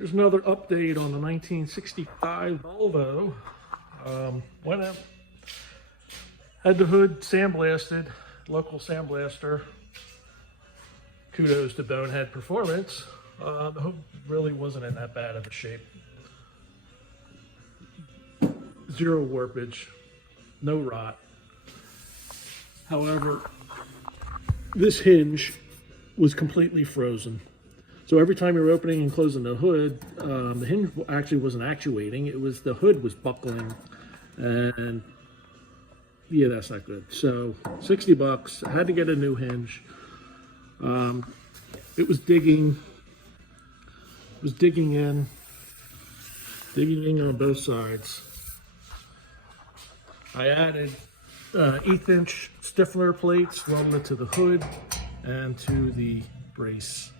Here's another update on the 1965 Volvo. Went out, had the hood sandblasted, local sandblaster. Kudos to Bonehead Performance. The hood really wasn't in that bad of a shape. Zero warpage, no rot. However, this hinge was completely frozen. So every time you were opening and closing the hood, the hinge actually wasn't actuating. It was the hood was buckling, and yeah, that's not good. So 60 bucks. I had to get a new hinge. It was digging in on both sides. I added 1/8 inch stiffener plates welded to the hood and to the brace.